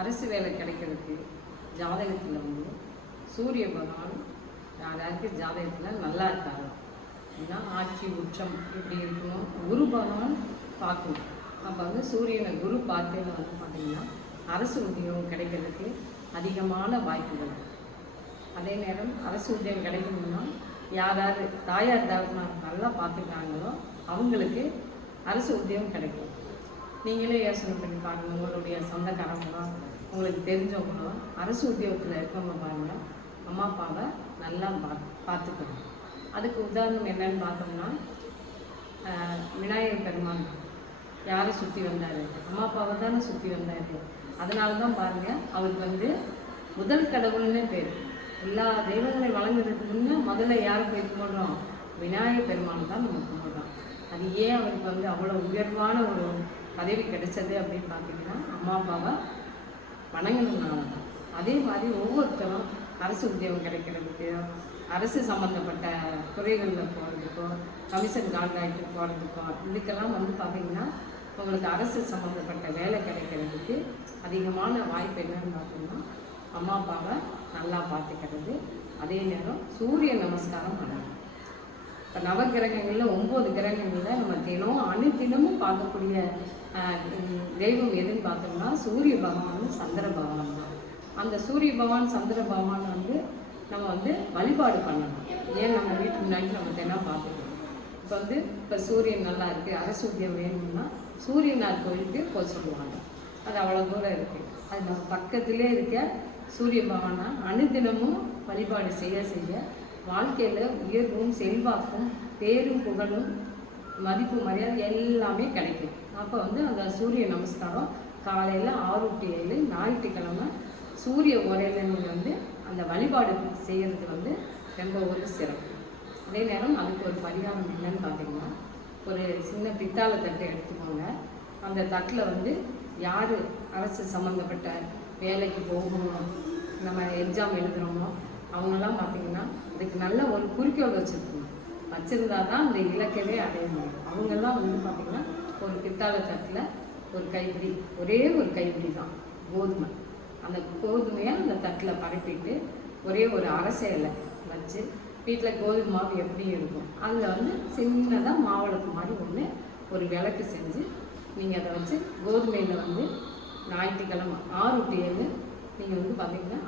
அரசு வேலை கிடைக்கிறதுக்கு ஜாதகத்தில் வந்து சூரிய பகவான் யாராருக்கு ஜாதகத்தில் நல்லா இருக்காங்க அப்படின்னா ஆட்சி உச்சம் இப்படி இருக்கணும். குரு பகவான் பார்க்கணும். அப்போ வந்து சூரியனை குரு பார்க்கையில் வந்து பார்த்திங்கன்னா அரசு உத்தியோகம் கிடைக்கிறதுக்கு அதிகமான வாய்ப்புகள். அதே நேரம் அரசு உத்தியோகம் கிடைக்கணும்னா யார் தாயார் தகவல் நல்லா பார்த்துக்கிறாங்களோ அவங்களுக்கு அரசு உத்தியோகம் கிடைக்கும். நீங்களே யோசனை பண்ணி பாருங்கள். உங்களுடைய சொந்தக்காரங்களோ உங்களுக்கு தெரிஞ்சவங்களோ அரசு உத்தியோகத்தில் இருக்கவங்க பாருங்கள், அம்மா அப்பாவை நல்லா பார்த்துக்கணும். அதுக்கு உதாரணம் என்னன்னு பார்த்தோம்னா, விநாயகர் பெருமான் யாரை சுற்றி வந்தார்? அம்மா அப்பாவை தானே சுற்றி வந்தார். அதனால தான் பாருங்கள், அவருக்கு வந்து முதல் கடவுள்னே பேர். எல்லா தெய்வங்களையும் வழங்குறதுக்கு முன்னே முதல்ல யாரை போய் கும்பிடுறோம்? விநாயகர் பெருமான் தான் நம்ம கும்பிடுறோம். அது ஏன் அவருக்கு வந்து அவ்வளோ உயர்வான ஒரு பதவி கிடைச்சது அப்படின்னு பார்த்தீங்கன்னா, அம்மா அப்பாவை வணங்கணும்னால தான். அதே மாதிரி ஒவ்வொருத்தரும் அரசு உத்தியோகம் கிடைக்கிறதுக்கு, அரசு சம்மந்தப்பட்ட துறைகளில் போகிறதுக்கோ, கமிஷன் கான்ட்ராக்ட் போகிறதுக்கோ, இதுக்கெல்லாம் வந்து பார்த்திங்கன்னா உங்களுக்கு அரசு சம்மந்தப்பட்ட வேலை கிடைக்கிறதுக்கு அதிகமான வாய்ப்பு என்னன்னு பார்த்தோம்னா, அம்மா அப்பாவை நல்லா பார்த்துக்கிறது. அதே நேரம் சூரிய நமஸ்காரம் பண்ணணும். இப்போ நவகிரகங்களில் 9 கிரகங்களில் நம்ம தினமும் பார்க்கக்கூடிய தெய்வம் எதுன்னு பார்த்தோம்னா சூரிய பகவான் சந்திர பகவான் தான். அந்த சூரிய பகவான் சந்திர பகவான் வந்து நம்ம வந்து வழிபாடு பண்ணணும். ஏன் நம்ம வீட்டுக்கு முன்னாடி நம்ம தினம் பார்த்துக்கணும். இப்போ சூரியன் நல்லா இருக்குது, அரசு உத்தியோகம் வேணும்னா சூரியனார் கோயிலுக்கு போக சொல்லுவாங்க. அது அவ்வளோ தூரம் இருக்குது. அது நம்ம பக்கத்திலே இருக்க சூரிய பகவானை அனுதினமும் வழிபாடு செய்ய வாழ்க்கையில் உயர்வும் செல்வாக்கும் பேரும் புகழும் மதிப்பு மரியாதை எல்லாமே கிடைக்கும். அப்போ வந்து அந்த சூரிய நமஸ்காரம் காலையில் 6 to 7 ஞாயிற்றுக்கிழமை சூரிய உரையில் நீங்கள் வந்து அந்த வழிபாடு செய்கிறது வந்து ரொம்ப ஒரு சிறப்பு. அதே நேரம் அதுக்கு ஒரு பரிகாரம் என்னன்னு பார்த்தீங்கன்னா, ஒரு சின்ன பித்தாளை தட்டை எடுத்துக்கோங்க. அந்த தட்டில் வந்து யார் அரசு சம்மந்தப்பட்ட வேலைக்கு போகணும், நம்ம எக்ஸாம் எழுதுகிறோமோ அவங்கெல்லாம் பார்த்திங்கன்னா அதுக்கு நல்ல ஒரு குறிக்கோள் வச்சுருந்தா தான் அந்த இலக்கவே அடைய முடியும். அவங்கெல்லாம் வந்து பார்த்திங்கன்னா ஒரு பித்தாளை தட்டில் ஒரு கைப்பிடி, ஒரே ஒரு கைப்பிடி தான் கோதுமை, அந்த கோதுமையை அந்த தட்டில் பரப்பிட்டு ஒரே ஒரு அரசையில் வச்சு, வீட்டில் கோதுமை மாவு எப்படி இருக்கும் அதில் வந்து சின்னதாக மாவளக்கு மாதிரி ஒரு விளக்கு செஞ்சு நீங்கள் அதை வச்சு கோதுமையில் வந்து ஞாயிற்றுக்கிழமை 6 to 7 நீங்கள் வந்து பார்த்திங்கன்னா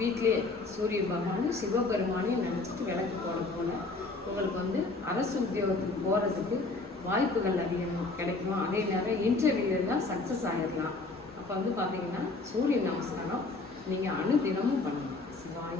வீட்டிலே சூரிய பகவான் சிவபெருமானையும் நினச்சிட்டு விளக்கு போட உங்களுக்கு வந்து அரசு உத்தியோகத்துக்கு போகிறதுக்கு வாய்ப்புகள் அதிகமாக கிடைக்கும். அதே நேரம் இன்டர்வியூலாம் சக்ஸஸ் ஆகிடலாம். அப்போ வந்து பார்த்திங்கன்னா சூரிய நமஸ்காரம் நீங்கள் அனுதினமும் பண்ணணும். சிவாய